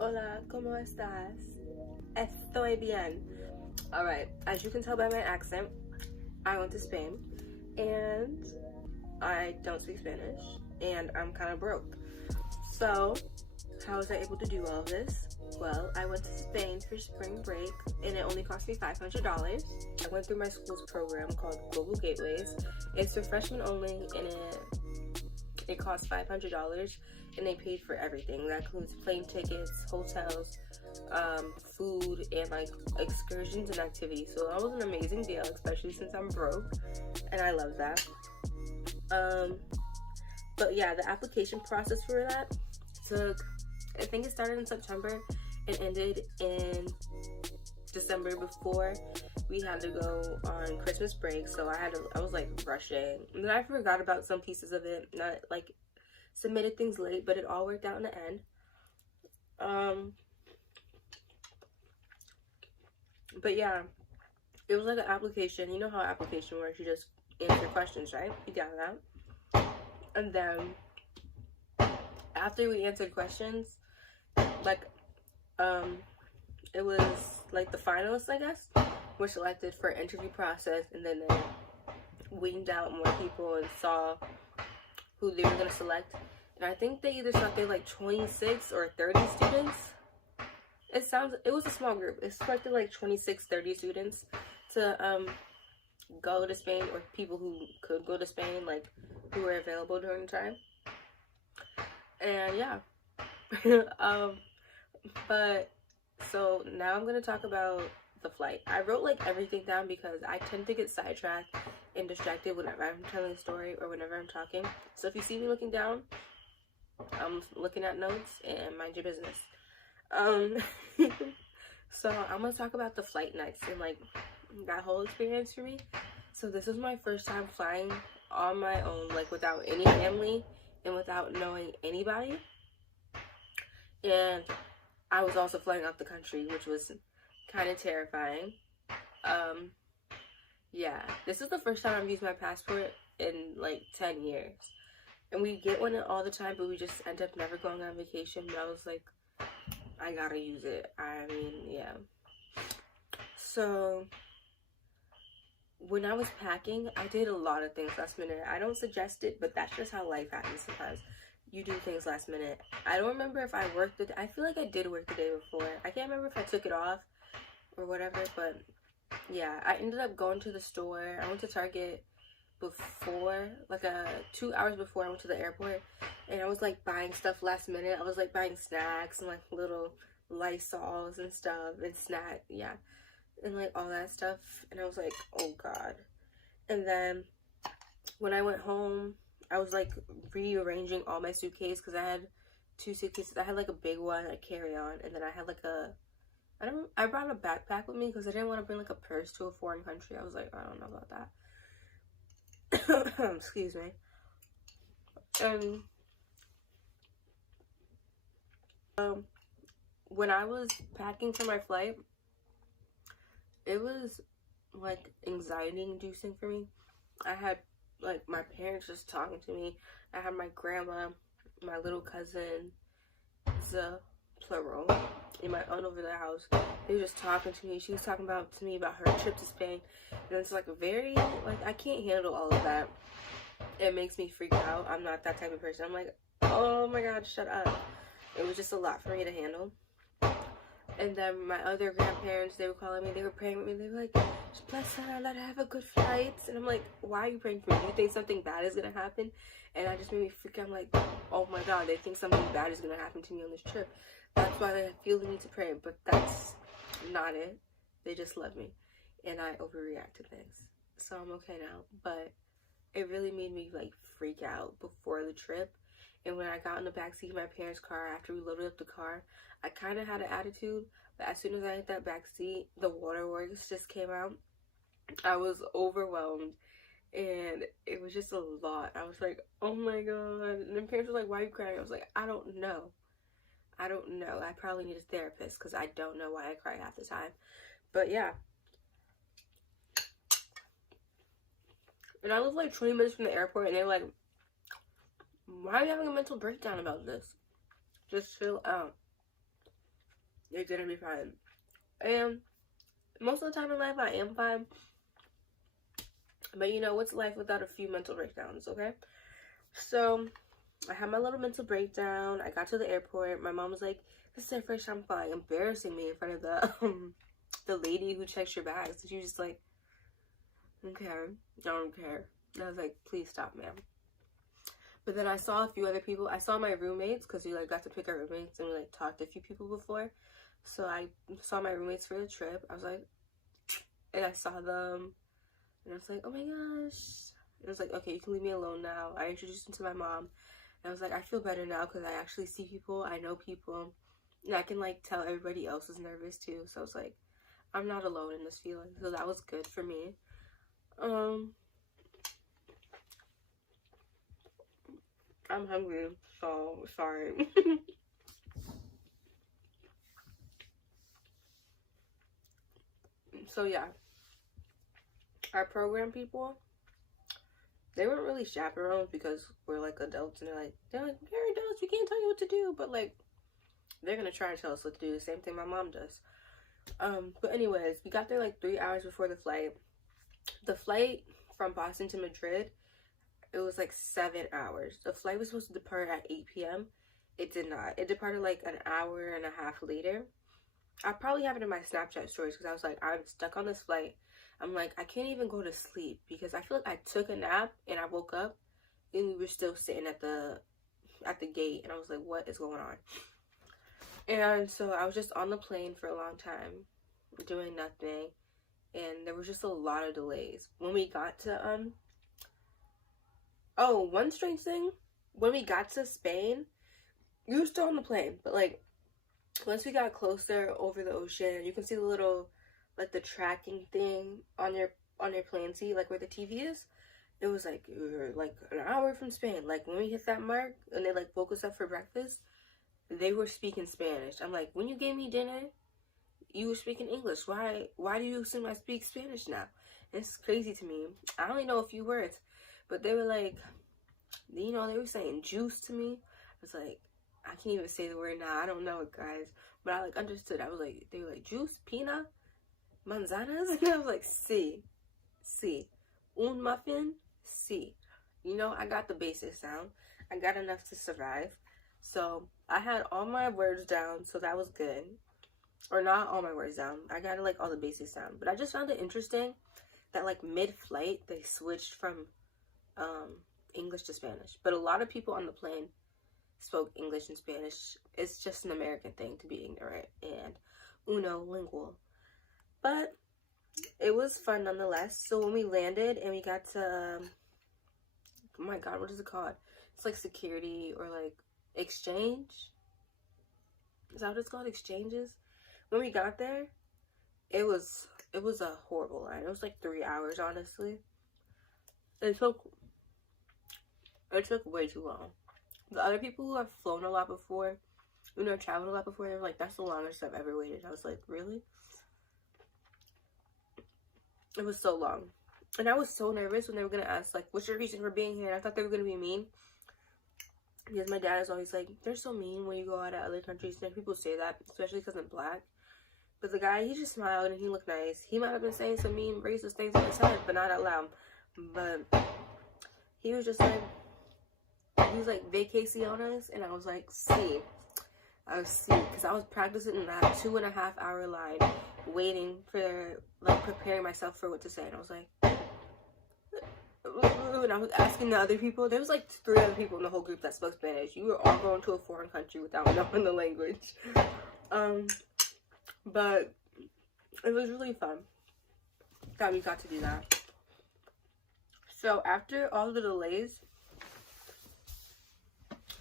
Hola, ¿cómo estás? Estoy bien. Alright, as you can tell by my accent, I went to Spain and I don't speak Spanish and I'm kind of broke. So, how was I able to do all of this? Well, I went to Spain for spring break and it only cost me $500. I went through my school's program called Global Gateways. It's for freshmen only and it costs $500 and they paid for everything. That includes plane tickets, hotels, food, and like excursions and activities. So that was an amazing deal, especially since I'm broke and I love that. But yeah, the application process for that took, I think it started in September and ended in December before we had to go on Christmas break. So I was like rushing. And then I forgot about some pieces of it, not like submitted things late, but it all worked out in the end. But yeah, it was like an application. You know how application works, you just answer questions, right? You got that. And then after we answered questions, like it was like the finalists, I guess, were selected for interview process, and then they weaned out more people and saw who they were going to select. And I think they either selected like 26 or 30 students. It was a small group. It selected like 26, 30 students to go to Spain, or people who could go to Spain, like who were available during the time. And yeah. But so now I'm going to talk about the flight. I wrote like everything down because I tend to get sidetracked and distracted whenever I'm telling a story or whenever I'm talking. So if you see me looking down, I'm looking at notes and mind your business. So I'm gonna talk about the flight nights and like that whole experience for me. So this was my first time flying on my own, like without any family and without knowing anybody. And I was also flying out the country, which was kind of terrifying. Yeah, this is the first time I've used my passport in like 10 years. And we get one all the time, but we just end up never going on vacation. But I was like, I gotta use it. I mean, yeah. So when I was packing, I did a lot of things last minute. I don't suggest it, but that's just how life happens sometimes. You do things last minute. I don't remember if I worked I feel like I did work the day before. I can't remember if I took it off or whatever, but yeah, I ended up going to the store. I went to Target before, like 2 hours before I went to the airport, and I was like buying stuff last minute. I was like buying snacks and like little Lysols and stuff and and like all that stuff. And I was like, oh god. And then when I went home, I was like rearranging all my suitcases because I had 2 suitcases. I had like a big one, a carry-on, and then I had like I brought a backpack with me because I didn't want to bring like a purse to a foreign country. I was like, I don't know about that. Excuse me. When I was packing for my flight, it was like anxiety inducing for me. I had like my parents just talking to me. I had my grandma, my little cousin, the plural, and my aunt over the house. They were just talking to me. She was talking to me about her trip to Spain. And it's like I can't handle all of that. It makes me freak out. I'm not that type of person. I'm like, oh my god, shut up. It was just a lot for me to handle. And then my other grandparents, they were calling me, they were praying with me. They were like, bless her, let her have a good flight. And I'm like, why are you praying for me? Do you think something bad is going to happen? And that just made me freak out. I'm like, oh my god, they think something bad is going to happen to me on this trip. That's why they feel the need to pray. But that's not it. They just love me. And I overreact to things. So I'm okay now. But it really made me like freak out before the trip. And when I got in the backseat of my parents' car, after we loaded up the car, I kind of had an attitude. But as soon as I hit that backseat, the waterworks just came out. I was overwhelmed. And it was just a lot. I was like, oh my god. And then parents were like, why are you crying? I was like, I don't know. I probably need a therapist because I don't know why I cry half the time. But yeah. And I was like 20 minutes from the airport, and they're like, why are you having a mental breakdown about this? Just chill out. You're gonna be fine. And most of the time in life, I am fine. But you know, what's life without a few mental breakdowns, okay? So, I had my little mental breakdown. I got to the airport. My mom was like, this is her first time flying, embarrassing me in front of the lady who checks your bags. And she was just like, okay, I don't care. And I was like, please stop, ma'am. But then I saw a few other people. I saw my roommates, because we like got to pick our roommates, and we like talked to a few people before. So I saw my roommates for the trip. I was like, and I saw them, and I was like, oh my gosh. And I was like, okay, you can leave me alone now. I introduced them to my mom. And I was like, I feel better now because I actually see people. I know people. And I can like tell everybody else is nervous too. So I was like, I'm not alone in this feeling. So that was good for me. I'm hungry, so sorry. So yeah, our program people, they weren't really chaperones because we're like adults, and they're like, we're adults, we can't tell you what to do, but like they're gonna try and tell us what to do. The same thing my mom does. But anyways, we got there like 3 hours before the flight. The flight from Boston to Madrid, it was like 7 hours. The flight was supposed to depart at 8 p.m. It did not. It departed like an hour and a half later. I probably have it in my Snapchat stories because I was like, I'm stuck on this flight. I'm like, I can't even go to sleep because I feel like I took a nap and I woke up and we were still sitting at the gate, and I was like, what is going on? And so I was just on the plane for a long time doing nothing, and there was just a lot of delays. When we got to one strange thing, when we got to Spain, we were still on the plane, but like once we got closer over the ocean, you can see the little, like the tracking thing on your plane seat, like where the TV is. It was like, we were like an hour from Spain. Like when we hit that mark and they like woke us up for breakfast, they were speaking Spanish. I'm like, when you gave me dinner, you were speaking English. Why do you assume I speak Spanish now? And it's crazy to me. I only know a few words, but they were like, you know, they were saying juice to me. I was like, I can't even say the word now. I don't know it, guys. But I like understood. I was like, they were like, juice, pina, manzanas? And I was like, si. Un muffin, si. You know, I got the basic sound. I got enough to survive. So I had all my words down, so that was good. Or not all my words down. I got like all the basic sound. But I just found it interesting that like mid-flight, they switched from English to Spanish. But a lot of people on the plane spoke English and Spanish. It's just an American thing to be ignorant and unilingual. But it was fun nonetheless. So when we landed and we got to, oh my god, what is it called? It's like security or like exchange. Is that what it's called? Exchanges? When we got there, it was a horrible line. It was like 3 hours, honestly. It took way too long. The other people who have flown a lot before, you know, traveled a lot before, they were like, that's the longest I've ever waited. I was like, really? It was so long. And I was so nervous when they were going to ask, like, what's your reason for being here? And I thought they were going to be mean. Because my dad is always like, they're so mean when you go out of other countries. And people say that, especially because I'm black. But the guy, he just smiled and he looked nice. He might have been saying some mean racist things in his head, but not out loud. But he was just like, he was like, vacaciones, and I was like, sí. I was sí, because I was practicing in that 2.5 hour line, waiting for, like, preparing myself for what to say, and I was like, and I was asking the other people. There was like 3 other people in the whole group that spoke Spanish. You were all going to a foreign country without knowing the language. But it was really fun that we got to do that. So after all the delays,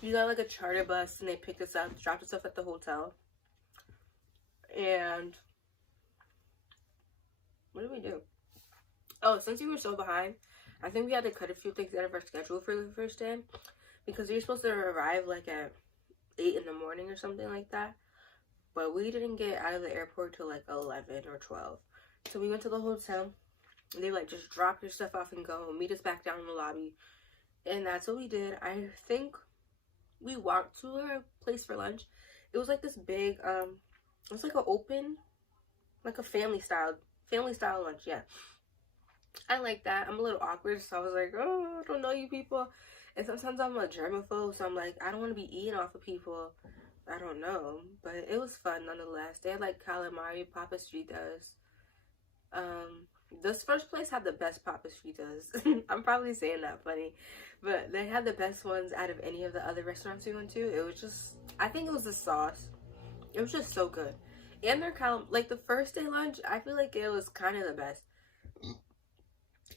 we got like a charter bus and they picked us up, dropped us off at the hotel. And what did we do? Oh, since we were so behind, I think we had to cut a few things out of our schedule for the first day, because we were supposed to arrive like at 8 in the morning or something like that. But we didn't get out of the airport till like 11 or 12. So we went to the hotel. They like just drop your stuff off and go, meet us back down in the lobby. And that's what we did. I think we walked to our place for lunch. It was like this big It's like an open, like a family style lunch. Yeah, I like that. I'm a little awkward, so I was like, oh, I don't know you people. And sometimes I'm a germaphobe, so I'm like, I don't want to be eating off of people I don't know. But it was fun nonetheless. They had like calamari, papas fritas. This first place had the best papas fritas. I'm probably saying that funny, but they had the best ones out of any of the other restaurants we went to. It was just, I think it was the sauce. It was just so good. And their like the first day lunch, I feel like it was kind of the best.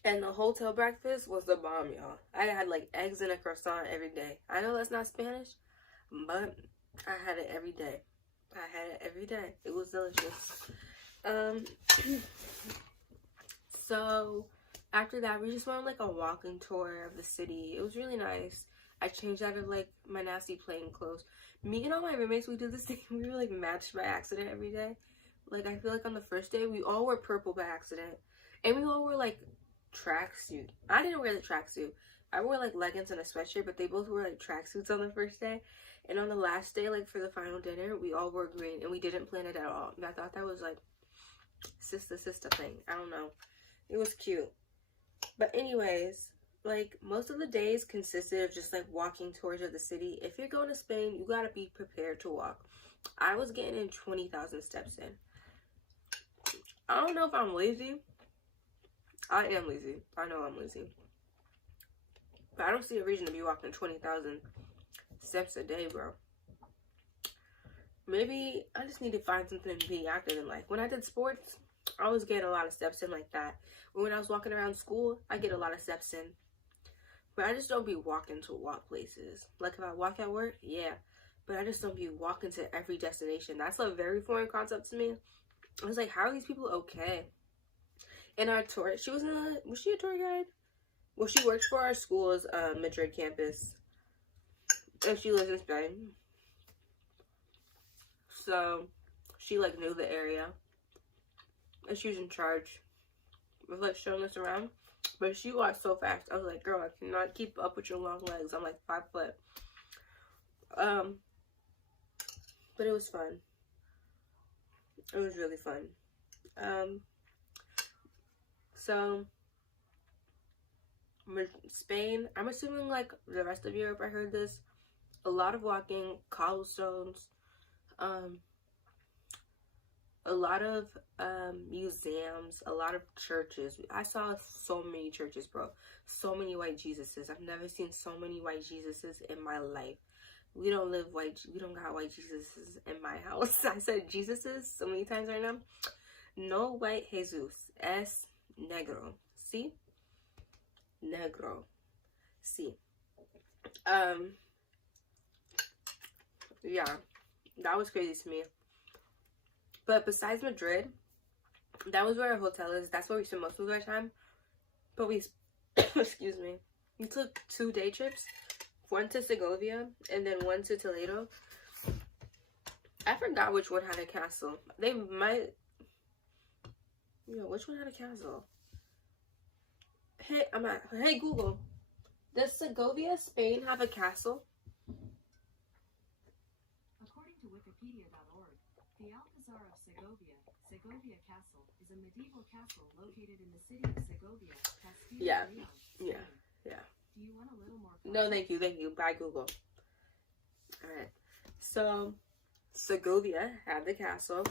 And the hotel breakfast was the bomb, y'all. I had like eggs and a croissant every day. I know that's not Spanish, but I had it every day. I had it every day. It was delicious. So after that, we just went on like a walking tour of the city. It was really nice. I changed out of like my nasty plain clothes. Me and all my roommates, we did this thing. We were like matched by accident every day. Like I feel like on the first day, we all wore purple by accident, and we all wore like tracksuit. I didn't wear the tracksuit. I wore like leggings and a sweatshirt, but they both wore like tracksuits on the first day. And on the last day, like for the final dinner, we all wore green, and we didn't plan it at all. And I thought that was like sister thing. I don't know. It was cute. But anyways, like most of the days consisted of just like walking tours of the city. If you're going to Spain, you gotta be prepared to walk. I was getting in 20,000 steps in. I don't know if I'm lazy. I am lazy. I know I'm lazy. But I don't see a reason to be walking 20,000 steps a day, bro. Maybe I just need to find something to be active in life. When I did sports, I always get a lot of steps in like that. When I was walking around school, I get a lot of steps in. But I just don't be walking to walk places. Like if I walk at work, yeah. But I just don't be walking to every destination. That's a very foreign concept to me. I was like, how are these people okay? And our tour, was she a tour guide? Well, she works for our school's Madrid campus. And she lives in Spain. So, she like knew the area. And she was in charge of like showing us around. But she walked so fast. I was like, girl, I cannot keep up with your long legs. I'm like 5 foot. But it was fun. It was really fun. So Spain, I'm assuming like the rest of Europe, I heard this, a lot of walking, cobblestones, a lot of museums, a lot of churches. I saw so many churches, bro. So many white Jesuses. I've never seen so many white Jesuses in my life. We don't got white Jesuses in my house. I said Jesuses so many times right now. No white Jesus. Es negro. See? Negro. See. Yeah. That was crazy to me. But besides Madrid, that was where our hotel is. That's where we spent most of our time. But we, excuse me, we took 2 day trips. One to Segovia and then one to Toledo. I forgot which one had a castle. They might, which one had a castle? Hey Google, does Segovia, Spain have a castle? According to Wikipedia.org, the Alcazar of Segovia, Segovia Castle, is a medieval castle located in the city of Segovia, Castilla Yeah. Leon. Yeah. Do you want a little more? No, thank you. Bye, Google. Alright. So, Segovia had the castle.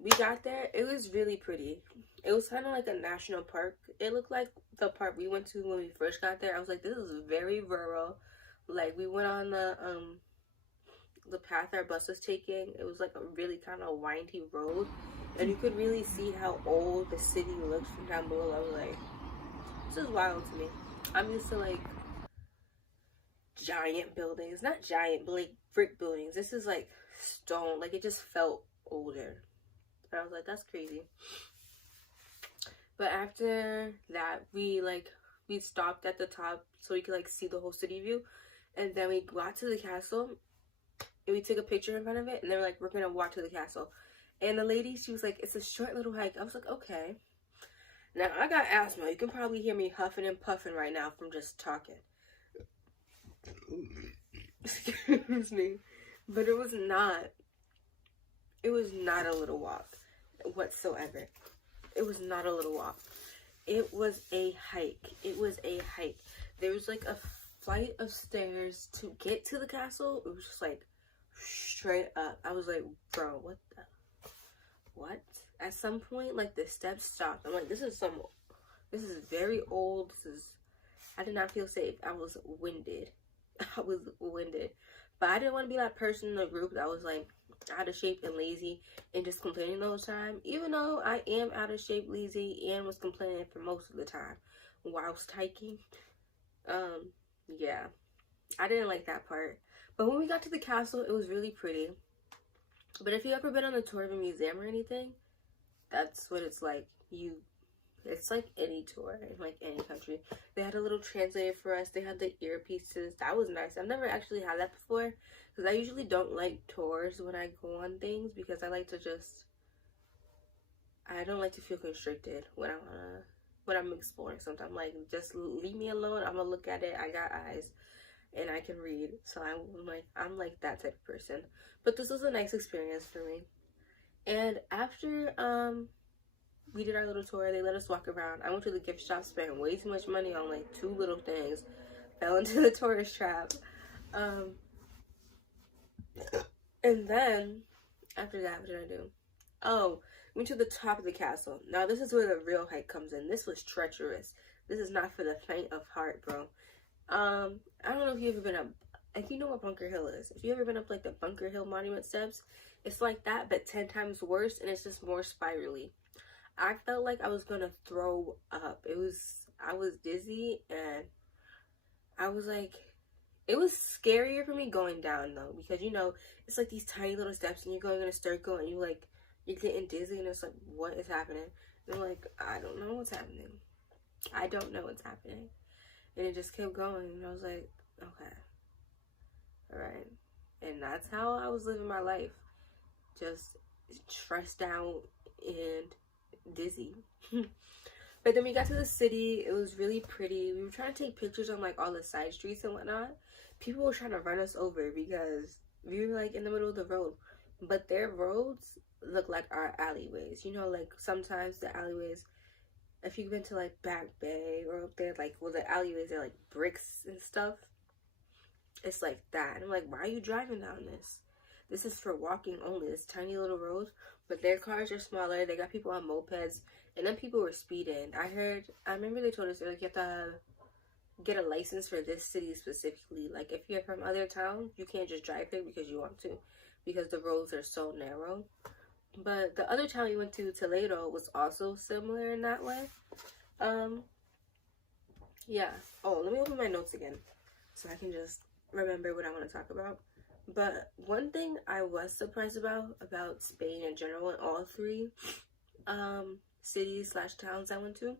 We got there. It was really pretty. It was kind of like a national park. It looked like the park we went to when we first got there. I was like, this is very rural. Like, we went on the path our bus was taking. It was like a really kind of windy road. And you could really see how old the city looks from down below. I was like, this is wild to me. I'm used to like giant buildings, not giant, but like brick buildings. This is like stone. Like it just felt older. And I was like, that's crazy. But after that, we stopped at the top so we could like see the whole city view. And then we got to the castle and we took a picture in front of it. And they were like, we're gonna walk to the castle. And the lady, she was like, it's a short little hike. I was like, okay. Now I got asthma. You can probably hear me huffing and puffing right now from just talking. Excuse me. But it was not It was not a little walk whatsoever. It was not a little walk. It was a hike. It was a hike. There was like a flight of stairs to get to the castle. It was just like straight up. I was like, bro, what? At some point, like the steps stopped. I'm like, this is very old. I did not feel safe. I was winded. I was winded. But I didn't want to be that person in the group that was like out of shape and lazy and just complaining the whole time. Even though I am out of shape, lazy, and was complaining for most of the time whilst hiking. Yeah. I didn't like that part. But when we got to the castle, it was really pretty. But if you ever been on a tour of a museum or anything, that's what it's like. It's like any tour in like any country. They had a little translator for us. They had the earpieces. That was nice. I've never actually had that before because I usually don't like tours when I go on things because I don't like to feel constricted when I'm exploring something. I'm like, just leave me alone. I'm gonna look at it. I got eyes and I can read. So I'm like that type of person. But this was a nice experience for me. And after we did our little tour, they let us walk around. I went to the gift shop, spent way too much money on like 2 little things, fell into the tourist trap. And then after that, what did I do? Oh, went to the top of the castle. Now this is where the real hike comes in. This was treacherous. This is not for the faint of heart, bro. I don't know if you've ever been up, if you know what Bunker Hill is. If you ever been up like the Bunker Hill Monument steps, it's like that, but 10 times worse, and it's just more spirally. I felt like I was gonna throw up. I was dizzy, and I was like, it was scarier for me going down though, because you know, it's like these tiny little steps, and you're going in a circle, and you're getting dizzy, and it's like, what is happening? And I'm like, I don't know what's happening. I don't know what's happening. And it just kept going, and I was like, okay, all right. And that's how I was living my life, just stressed out and dizzy. But then we got to the city. It was really pretty. We were trying to take pictures on like all the side streets and whatnot. People were trying to run us over because we were like in the middle of the road, but their roads look like our alleyways. You know, like sometimes the alleyways, if you've been to like Back Bay or up there, like, well, the alleyways are like bricks and stuff. It's like that. And I'm like, why are you driving down this? This is for walking only. This tiny little road. But their cars are smaller. They got people on mopeds. And then people were speeding. I remember they told us, like, you have to get a license for this city specifically. Like, if you're from other towns, you can't just drive here because you want to. Because the roads are so narrow. But the other town we went to, Toledo, was also similar in that way. Yeah. Oh, let me open my notes again so I can just remember what I want to talk about. But one thing I was surprised about Spain in general, and all 3 cities / towns I went to,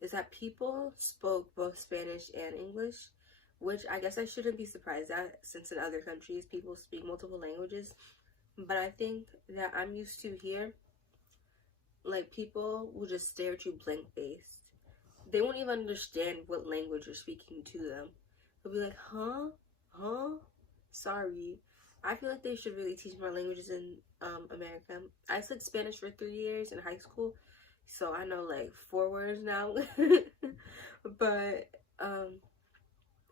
is that people spoke both Spanish and English, which I guess I shouldn't be surprised at, since in other countries people speak multiple languages. But I think that I'm used to here, like, people will just stare at you blank-faced. They won't even understand what language you're speaking to them. They'll be like, huh? Sorry. I feel like they should really teach more languages in America. I studied Spanish for 3 years in high school, so I know like 4 words now. But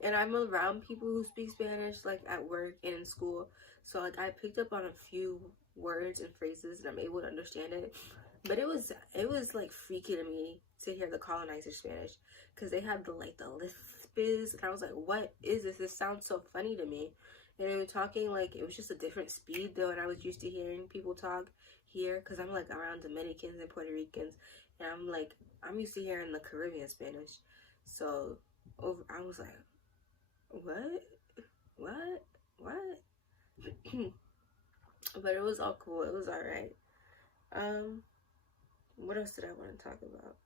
and I'm around people who speak Spanish, like at work and in school, so like I picked up on a few words and phrases and I'm able to understand it. But it was like freaky to me to hear the colonizer Spanish, because they had the lispers, and I was like, what is this? This sounds so funny to me. And they were talking like it was just a different speed though, and I was used to hearing people talk here because I'm like around Dominicans and Puerto Ricans, and I'm used to hearing the Caribbean Spanish. So I was like, what? But it was all cool. It was all right. What else did I want to talk about?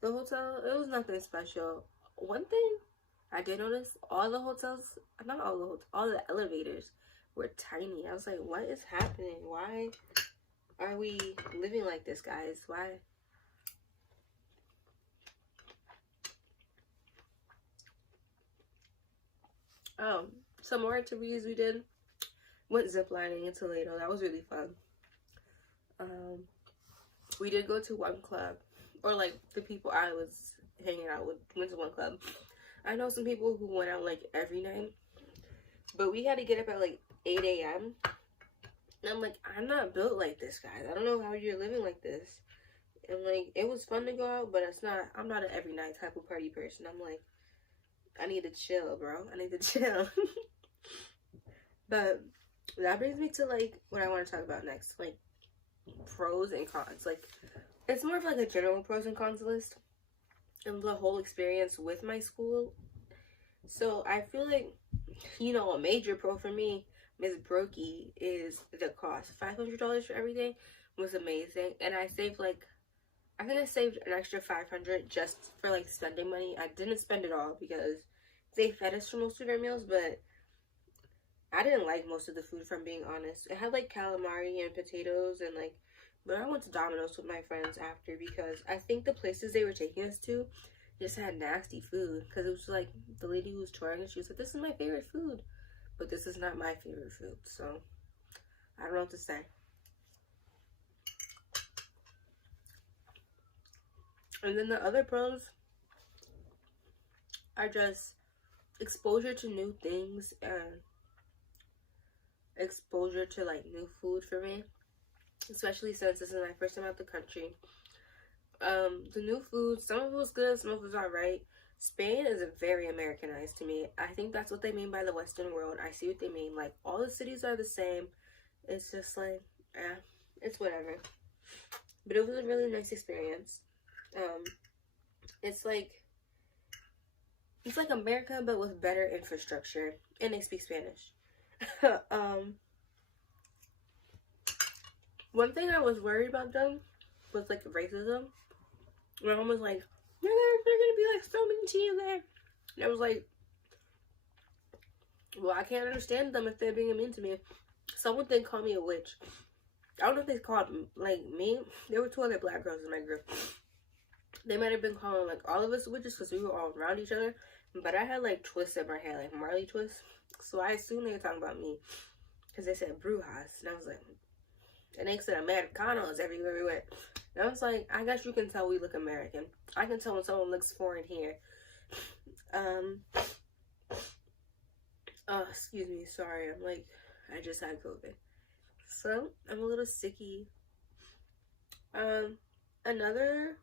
The hotel, it was nothing special. One thing I did notice, all the elevators were tiny. I was like, what is happening? Why are we living like this, guys? Why? Some more activities we did. Went ziplining in Toledo. That was really fun. We did go to one club, or like the people I was hanging out with went to one club. I know some people who went out like every night, but we had to get up at like 8 a.m. And I'm like, I'm not built like this, guys. I don't know how you're living like this. And like, it was fun to go out, but I'm not an every night type of party person. I'm like, I need to chill, bro. I need to chill. But that brings me to like what I want to talk about next, like pros and cons. Like, it's more of like a general pros and cons list of the whole experience with my school. So I feel like, you know, a major pro for me, Ms. Brokey, is the cost. $500 for everything was amazing, and I saved like, I think I saved an extra $500 just for like spending money. I didn't spend it all because they fed us for most of our meals, but I didn't like most of the food, if I'm being honest. It had like calamari and potatoes and like, but I went to Domino's with my friends after because I think the places they were taking us to just had nasty food. Because it was like, the lady who was touring and she was like, this is my favorite food, but this is not my favorite food. So I don't know what to say. And then the other pros are just exposure to new things and exposure to like new food for me, especially since this is my first time out the country. The new food, some of it was good, some of it was alright. Spain is very Americanized to me. I think that's what they mean by the Western world. I see what they mean. Like, all the cities are the same. It's just like, it's whatever. But it was a really nice experience. It's like America, but with better infrastructure, and they speak Spanish. One thing I was worried about them was like racism. My mom was like, they're gonna be like so mean to you there. And I was like, well, I can't understand them if they're being mean to me. Someone did call me a witch. I don't know if they called like me. There were 2 other black girls in my group. They might have been calling like all of us witches because we were all around each other. But I had like twists in my hair, like Marley twists. So I assumed they were talking about me because they said Brujas. And I was like, and they said Americanos everywhere we went. And I was like, I guess you can tell we look American. I can tell when someone looks foreign here. Oh, excuse me. Sorry. I'm like, I just had COVID. So, I'm a little sicky. Another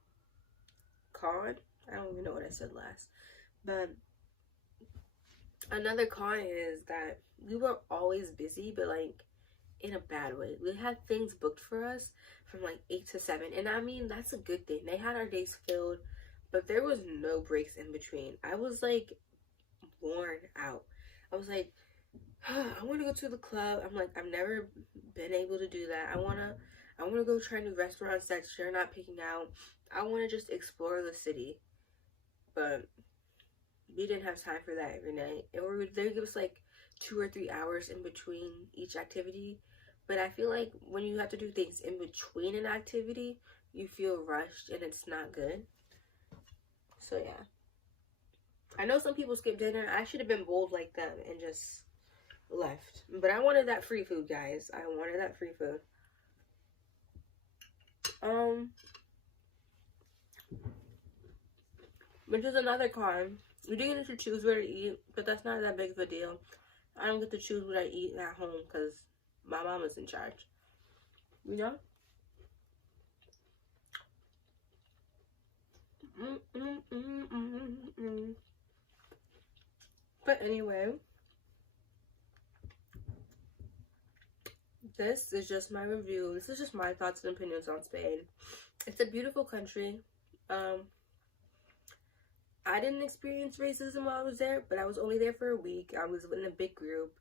con, I don't even know what I said last, but another con is that we were always busy, but like in a bad way. We had things booked for us from like 8 to 7, and I mean, that's a good thing. They had our days filled, but there was no breaks in between. I was like worn out. I was like, I want to go to the club. I'm like, I've never been able to do that. I want to go try new restaurants that you're not picking out. I want to just explore the city. But we didn't have time for that every night. And they give us like 2 or 3 hours in between each activity. But I feel like when you have to do things in between an activity, you feel rushed and it's not good. So yeah. I know some people skip dinner. I should have been bold like them and just left. But I wanted that free food, guys. I wanted that free food. Which is another con. We do get to choose where to eat, but that's not that big of a deal. I don't get to choose what I eat at home because my mom is in charge. You know? But anyway, this is just my review. This is just my thoughts and opinions on Spain. It's a beautiful country. I didn't experience racism while I was there, but I was only there for a week. I was in a big group.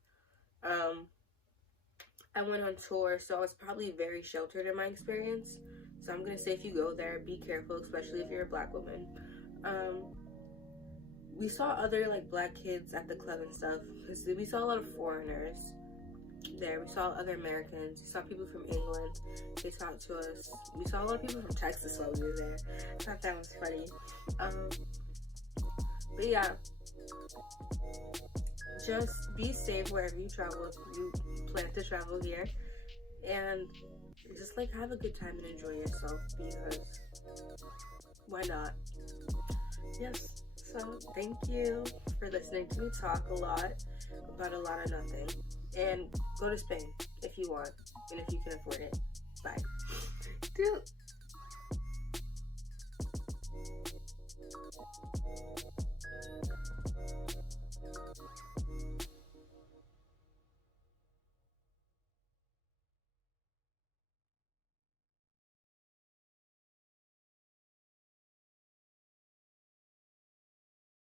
I went on tour, so I was probably very sheltered in my experience. So I'm gonna say, if you go there, be careful, especially if you're a black woman. We saw other like black kids at the club and stuff, because we saw a lot of foreigners there. We saw other Americans. We saw people from England. They talked to us. We saw a lot of people from Texas while we were there. I thought that was funny. But yeah, just be safe wherever you travel if you plan to travel here. and just like have a good time and enjoy yourself, because why not? Yes. So thank you for listening to me talk a lot about a lot of nothing. And go to Spain if you want and if you can afford it. Bye. Dude.